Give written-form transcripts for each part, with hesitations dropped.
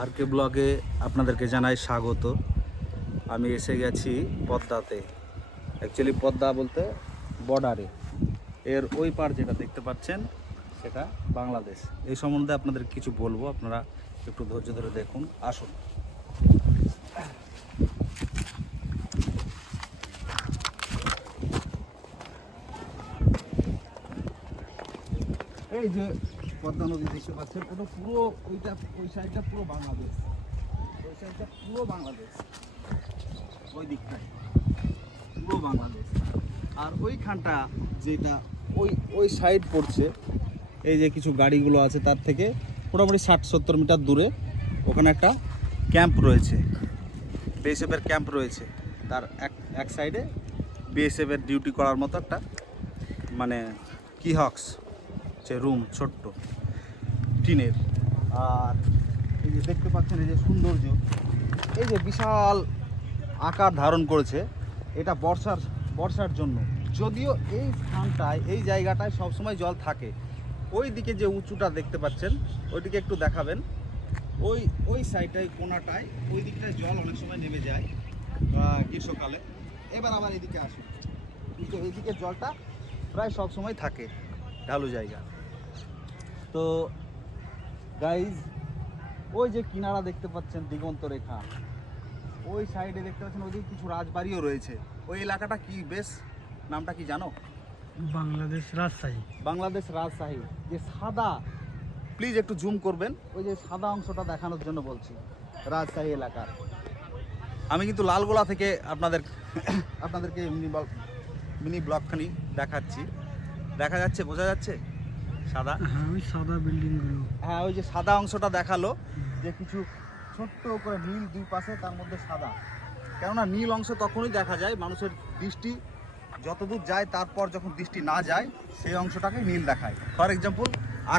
আর কে ব্লগে আপনাদেরকে জানাই স্বাগত। আমি এসে গেছি পদ্মাতে। অ্যাকচুয়ালি পদ্মা বলতে বর্ডারে, এর ওই পার যেটা দেখতে পাচ্ছেন সেটা বাংলাদেশ। এই সম্বন্ধে আপনাদের কিছু বলবো, আপনারা একটু ধৈর্য ধরে দেখুন। আসুন। এই যে পদ্মা নদী দেখতে পাচ্ছেন, ওটা পুরো ওই সাইডটা পুরো বাংলাদেশ। ওই সাইডটা পুরো বাংলাদেশ, ওই দিকটায় পুরো বাংলাদেশ। আর ওইখানটা যেটা ওই সাইড পড়ছে, এই যে কিছু গাড়িগুলো আছে তার থেকে মোটামুটি 60-70 মিটার দূরে ওখানে একটা ক্যাম্প রয়েছে, বিএসএফের ক্যাম্প রয়েছে। তার এক সাইডে বিএসএফের ডিউটি করার মতো একটা মানে কি হক্স যে রুম, ছোট্ট টিনের। আর এই যে দেখতে পাচ্ছেন এই যে সৌন্দর্য, এই যে বিশাল আকার ধারণ করেছে, এটা বর্ষার জন্য। যদিও এই স্থানটায়, এই জায়গাটায় সবসময় জল থাকে। ওই দিকে যে উঁচুটা দেখতে পাচ্ছেন, ওইদিকে একটু দেখাবেন। ওই সাইডটায়, কোনাটায়, ওই দিকটায় জল অনেক সময় নেমে যায় গ্রীষ্মকালে। এবার আবার এদিকে আসুন, কিন্তু এইদিকে জলটা প্রায় সব সময় থাকে, ঢালু জায়গা। তো গাইজ, ওই যে কিনারা দেখতে পাচ্ছেন দিগন্ত রেখা, ওই সাইডে দেখতে পাচ্ছেন ওইদিকে কিছু রাজবাড়িও রয়েছে। ওই এলাকাটা কি বেশ, নামটা কি জানো? বাংলাদেশ রাজশাহী। বাংলাদেশ রাজশাহী। যে সাদা, প্লিজ একটু জুম করবেন, ওই যে সাদা অংশটা দেখানোর জন্য বলছি, রাজশাহী এলাকার। আমি কিন্তু লালগোলা থেকে আপনাদেরকে মিনি ব্লগখানি দেখাচ্ছি। দেখা যাচ্ছে, বোঝা যাচ্ছে সাদা? হ্যাঁ, ওই সাদা বিল্ডিংগুলো। হ্যাঁ, ওই যে সাদা অংশটা দেখালো, যে কিছু ছোট্ট করে নীল দুই পাশে, তার মধ্যে সাদা। কেননা নীল অংশ তখনই দেখা যায়, মানুষের দৃষ্টি যতদূর যায়, তারপর যখন দৃষ্টি না যায় সেই অংশটাকে নীল দেখায়। For example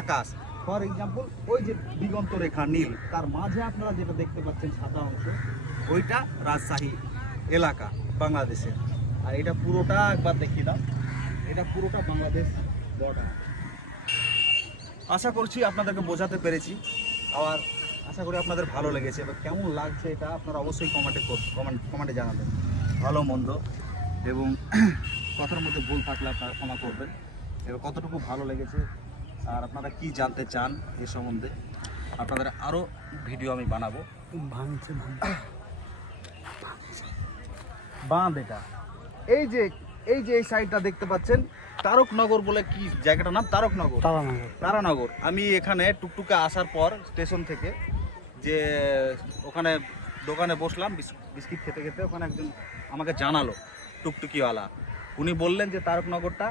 Akash, for example ওই যে দিগন্ত রেখা নীল, তার মাঝে আপনারা যেটা দেখতে পাচ্ছেন সাদা অংশ, ওইটা রাজশাহী এলাকা বাংলাদেশের। আর এটা পুরোটা একবার দেখিয়ে দাও, এটা পুরোটা বাংলাদেশ বর্ডার। আশা করছি আপনাদেরকে বোঝাতে পেরেছি। আর আশা করি আপনাদের ভালো লেগেছে। এবার কেমন লাগছে এটা আপনারা অবশ্যই কমেন্টে জানাবেন, ভালো মন্দ, এবং কথার মধ্যে ভুল থাকলে আপনারা ক্ষমা করবেন। এবার কতটুকু ভালো লেগেছে আর আপনারা কি জানতে চান এ সম্বন্ধে, আপনাদের আরও ভিডিও আমি বানাবো। বাঁধ এটা, এই যে এই সাইডটা দেখতে পাচ্ছেন, তারকনগর বলে কি জায়গাটার নাম? তারানগর। আমি এখানে টুকটুকে আসার পর স্টেশন থেকে, যে ওখানে দোকানে বসলাম বিস্কিট খেতে খেতে, ওখানে একজন আমাকে জানালো, টুকটুকিওয়ালা। উনি বললেন যে তারকনগরটা,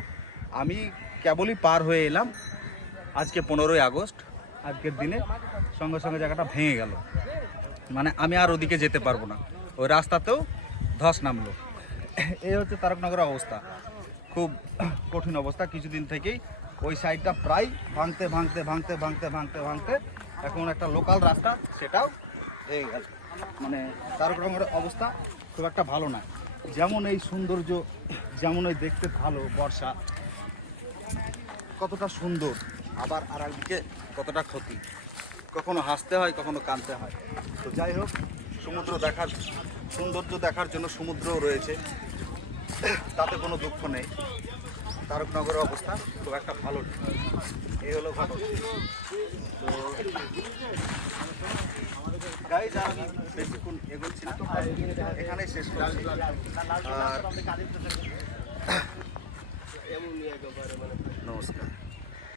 আমি কেবলই পার হয়ে এলাম আজকে 15ই আগস্ট, আজকের দিনে সঙ্গে সঙ্গে জায়গাটা ভেঙে গেল, মানে আমি আর ওদিকে যেতে পারবো না, ওই রাস্তাতেও ধস নামলো। এই হচ্ছে তারকনগরের অবস্থা, খুব কঠিন অবস্থা। কিছুদিন থেকেই ওই সাইডটা প্রায় ভাঙতে এখন একটা লোকাল রাস্তা, সেটাও হয়ে গেল। মানে তারকনগরের অবস্থা খুব একটা ভালো না। যেমন এই সৌন্দর্য, যেমন ওই দেখতে ভালো, বর্ষা কতটা সুন্দর, আবার আর একদিকে কতটা ক্ষতি, কখনো হাসতে হয়, কখনো কাঁদতে হয়। তো যাই হোক, সৌন্দর্য দেখার জন্য সমুদ্রও রয়েছে, তাতে কোনো দুঃখ নেই। তারকনগরের অবস্থা খুব একটা ভালো নেই। এই হলো ঘটনা। তো গাইজ, আমি বেশিক্ষণ এগোচ্ছি না, এখানেই শেষ করছি। আর নমস্কার।